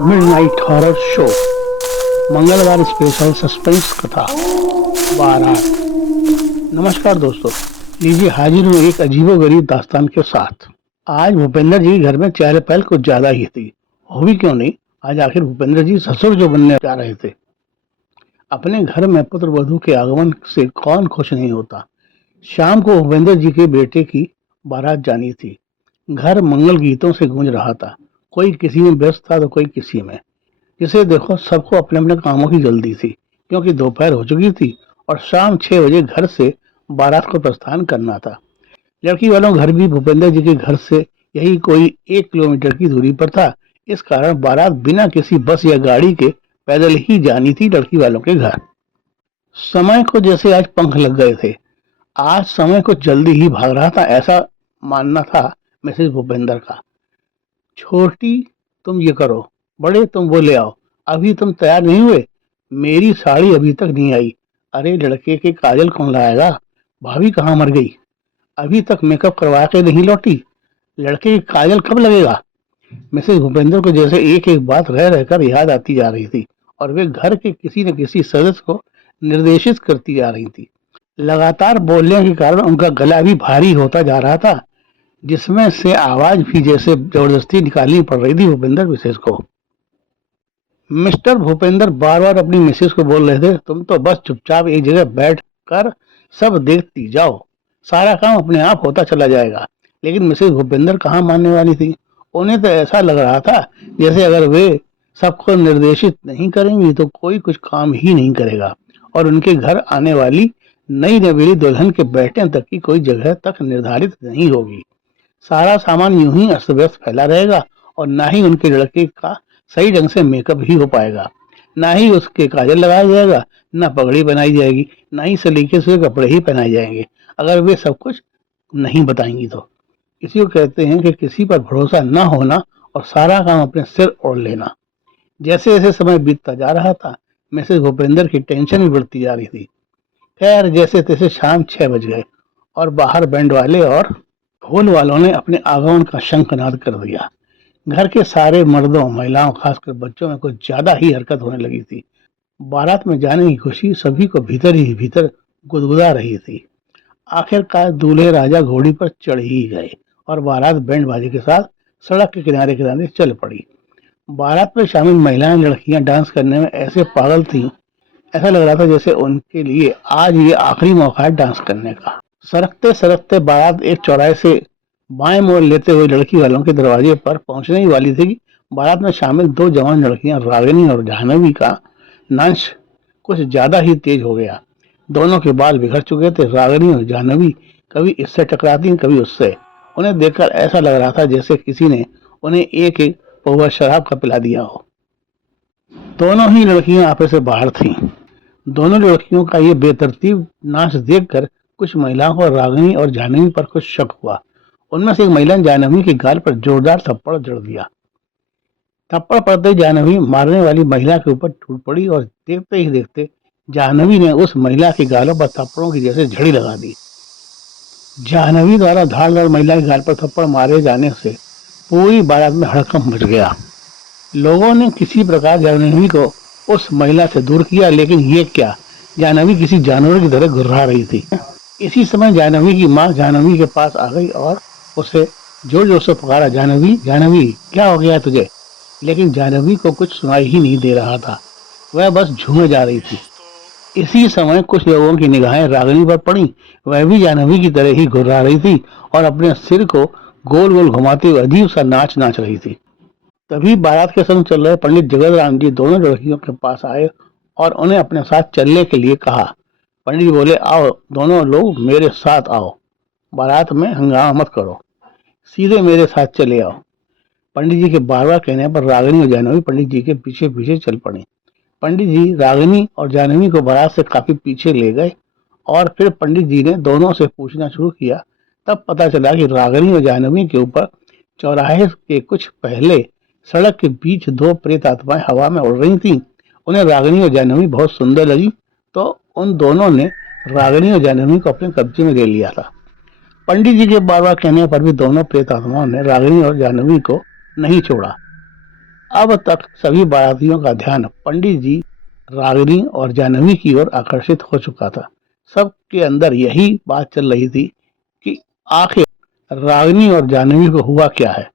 Midnight horror show मंगलवार special suspense कथा बारात। नमस्कार दोस्तों, लीजिए हाजिर हूँ एक अजीबोगरीब दास्तान के साथ। आज भूपेंद्र जी के घर में चहल पहल कुछ ज्यादा ही थी। हो भी क्यों नहीं, आज आखिर भूपेंद्र जी ससुर जो बनने जा रहे थे। अपने घर में पुत्र वधू के आगमन से कौन खुश नहीं होता। शाम को भूपेंद्र जी के बेटे की बारात जानी थी। घर मंगल गीतों से गूंज रहा था। कोई किसी में व्यस्त था तो कोई किसी में। जिसे देखो सबको अपने अपने कामों की जल्दी थी, क्योंकि दोपहर हो चुकी थी और शाम 6 बजे घर से बारात को प्रस्थान करना था। लड़की वालों घर भी भूपेंद्र जी के घर से यही कोई 1 किलोमीटर की दूरी पर था। इस कारण बारात बिना किसी बस या गाड़ी के पैदल ही जानी थी लड़की वालों के घर। समय को जैसे आज पंख लग गए थे। आज समय कुछ जल्दी ही भाग रहा था, ऐसा मानना था मिसेस भूपेंद्र का। छोटी तुम ये करो, बड़े तुम वो ले आओ, अभी तुम तैयार नहीं हुए, मेरी साड़ी अभी तक नहीं आई। अरे लड़के के काजल कौन लाएगा, भाभी कहाँ मर गई, अभी तक मेकअप करवा के नहीं लौटी, लड़के के काजल कब लगेगा। मिसेस भूपेंद्र को जैसे एक एक बात रह रहकर याद आती जा रही थी और वे घर के किसी न किसी सदस्य को निर्देशित करती जा रही थी। लगातार बोलने के कारण उनका गला भी भारी होता जा रहा था, जिसमें से आवाज भी जैसे जबरदस्ती निकालनी पड़ रही थी भूपेंद्र मिसेस को। मिस्टर भूपेंद्र बार बार अपनी मिसेस को बोल रहे थे, तुम तो बस चुपचाप एक जगह बैठ कर सब देखती जाओ, सारा काम अपने आप होता चला जाएगा। लेकिन मिसेस भूपेंद्र कहाँ मानने वाली थी। उन्हें तो ऐसा लग रहा था जैसे अगर वे सबको निर्देशित नहीं करेंगी तो कोई कुछ काम ही नहीं करेगा और उनके घर आने वाली नई नवेली दुल्हन के बैठने तक की कोई जगह तक निर्धारित नहीं होगी। सारा सामान यूं ही अस्त व्यस्त फैला रहेगा और ना ही उनके लड़के का सही ढंग से मेकअप ही हो पाएगा, ना ही उसके काजल लगाया जाएगा, ना पगड़ी बनाई जाएगी, ना ही सलीके से कपड़े ही पहनाए जाएंगे, अगर वे सब कुछ नहीं बताएंगी तो। इसी को कहते हैं कि किसी पर भरोसा न होना और सारा काम अपने सिर ओढ़ लेना। जैसे जैसे समय बीतता जा रहा था, मिसेस भूपेंद्र की टेंशन भी बढ़ती जा रही थी। खैर जैसे तैसे शाम 6 बज गए और बाहर बैंड वाले और ढोल वालों ने अपने आगमन का शंखनाद कर दिया। घर के सारे मर्दों महिलाओं खासकर बच्चों में कुछ ज्यादा ही हरकत होने लगी थी। बारात में जाने की खुशी सभी को भीतर ही भीतर गुदगुदा रही थी। आखिरकार दूल्हे राजा घोड़ी पर चढ़ ही गए और बारात बैंड बाजे के साथ सड़क के किनारे किनारे चल पड़ी। बारात में शामिल महिलाएं लड़कियां डांस करने में ऐसे पागल थीं, ऐसा लग रहा था जैसे उनके लिए आज ये आखिरी मौका है डांस करने का। सरकते सरकते बारात एक चौराहे से बाएं मोड़ लेते हुए लड़की वालों के दरवाजे पर पहुंचने ही वाली थी कि बारात में शामिल 2 जवान लड़कियां रागिनी और जाह्नवी का नाच कुछ ज्यादा ही तेज हो गया। दोनों के बाल बिखर चुके थे। रागिनी और जाह्नवी कभी इससे टकराती कभी उससे। उन्हें देखकर ऐसा लग रहा था जैसे किसी ने उन्हें एक एक पौवा शराब का पिला दिया हो। दोनों ही लड़कियां आपस से बाहर थीं। दोनों लड़कियों का ये बेतरतीब नाच देखकर कुछ महिलाओं को रागिनी और जाह्नवी पर कुछ शक हुआ। उनमें से एक महिला ने जाह्नवी के गाल पर जोरदार थप्पड़ जड़ दिया। थप्पड़ पड़ते ही जाह्नवी मारने वाली महिला के ऊपर टूट पड़ी और देखते ही देखते जाह्नवी ने उस महिला के गालों पर थप्पड़ों की जैसे झड़ी लगा दी। जाह्नवी द्वारा धारदार महिला के गाल पर थप्पड़ मारे जाने से पूरी बारात में हड़कंप मच गया। लोगों ने किसी प्रकार जाह्नवी को उस महिला से दूर किया, लेकिन ये क्या, जाह्नवी किसी जानवर की तरह घुर्रा रही थी। इसी समय जाह्नवी की माँ जाह्नवी के पास आ गई और उसे जोर जोर से पुकारा, जाह्नवी जाह्नवी क्या हो गया तुझे। लेकिन जाह्नवी को कुछ सुनाई ही नहीं दे रहा था, वह बस झूमे जा रही थी। इसी समय कुछ लोगों की निगाहें रागिनी पर पड़ी। वह भी जाह्नवी की तरह ही घुर्रा रही थी और अपने सिर को गोल गोल घुमाते हुए अजीब सा नाच नाच रही थी। तभी बारात के संग चल रहे पंडित जगत राम जी दोनों लड़कियों के पास आए और उन्हें अपने साथ चलने के लिए कहा। पंडित जी बोले, आओ दोनों लोग मेरे साथ आओ, बारात में हंगामा मत करो, सीधे मेरे साथ चले आओ। पंडित जी के बार बार कहने पर रागिनी और जाह्नवी पंडित जी के पीछे पीछे चल पड़ी। पंडित जी रागिनी और जाह्नवी को बारात से काफी पीछे ले गए और फिर पंडित जी ने दोनों से पूछना शुरू किया। तब पता चला कि रागिनी और जाह्नवी के ऊपर चौराहे के कुछ पहले सड़क के बीच 2 प्रेत आत्माएं हवा में उड़ रही थीं। उन्हें रागिनी और जाह्नवी बहुत सुंदर लगी तो उन दोनों ने रागिनी और जाह्नवी को अपने कब्जे में ले लिया था। पंडित जी के बार बार कहने पर भी दोनों प्रेत आत्माओं ने रागिनी और जाह्नवी को नहीं छोड़ा। अब तक सभी बारातियों का ध्यान पंडित जी, रागिनी और जानवी की ओर आकर्षित हो चुका था। सबके अंदर यही बात चल रही थी कि आखिर रागिनी और जानवी को हुआ क्या है।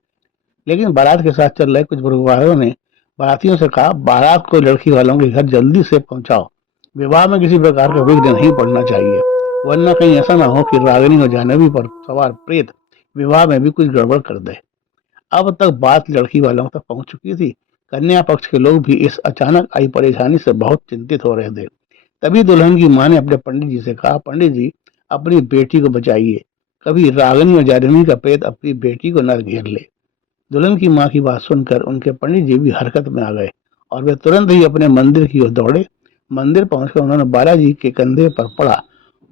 लेकिन बारात के साथ चल रहे कुछ परिवारों ने बारातियों से कहा, बारात को लड़की वालों के घर जल्दी से पहुंचाओ, विवाह में किसी प्रकार का विघ्न नहीं पड़ना चाहिए, वरना कहीं ऐसा ना हो कि रागिनी और जानवी पर सवार प्रेत विवाह में भी कुछ गड़बड़ कर दे। अब तक बात लड़की वालों तक पहुंच चुकी थी। कन्या पक्ष के लोग भी इस अचानक आई परेशानी से बहुत चिंतित हो रहे थे। तभी दुल्हन की मां ने अपने पंडित जी से कहा, पंडित जी, अपनी बेटी को बचाइए, कभी रागिनी और जानवी का प्रेत अपनी बेटी को न घेर ले। दुल्हन की मां की बात सुनकर उनके पंडित जी भी हरकत में आ गए और वे तुरंत ही अपने मंदिर की ओर दौड़े। मंदिर पहुंचकर उन्होंने बालाजी के कंधे पर पड़ा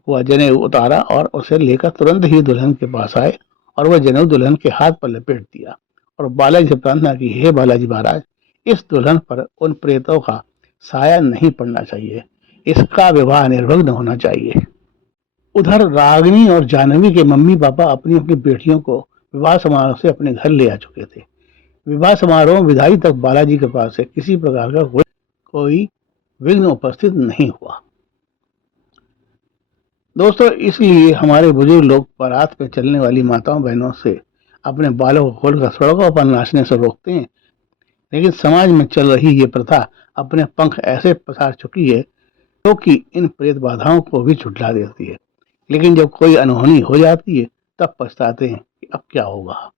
हुआ जनेऊ उतारा और उसे लेकर तुरंत ही दुल्हन के पास आए और वह जनेऊ दुल्हन के हाथ पर लपेट दिया और बालाजी से प्रार्थना की, हे बालाजी महाराज, इस दुल्हन पर उन प्रेतों का साया नहीं पड़ना चाहिए, इसका विवाह निर्विघ्न होना चाहिए। उधर रागिनी और जानवी के मम्मी पापा अपनी अपनी बेटियों को विवाह समारोह से अपने घर ले आ चुके थे। विवाह समारोह विदाई तक बालाजी के पास से किसी प्रकार का कोई विघ्न उपस्थित नहीं हुआ। दोस्तों, इसलिए हमारे बुजुर्ग लोग बारात में चलने वाली माताओं बहनों से अपने बालों को खोलकर सड़कों पर नाचने से रोकते हैं। लेकिन समाज में चल रही ये प्रथा अपने पंख ऐसे पसार चुकी है जो कि इन प्रेत बाधाओं को भी झुठला देती है। लेकिन जब कोई अनहोनी हो जाती है तब पछताते हैं कि अब क्या होगा।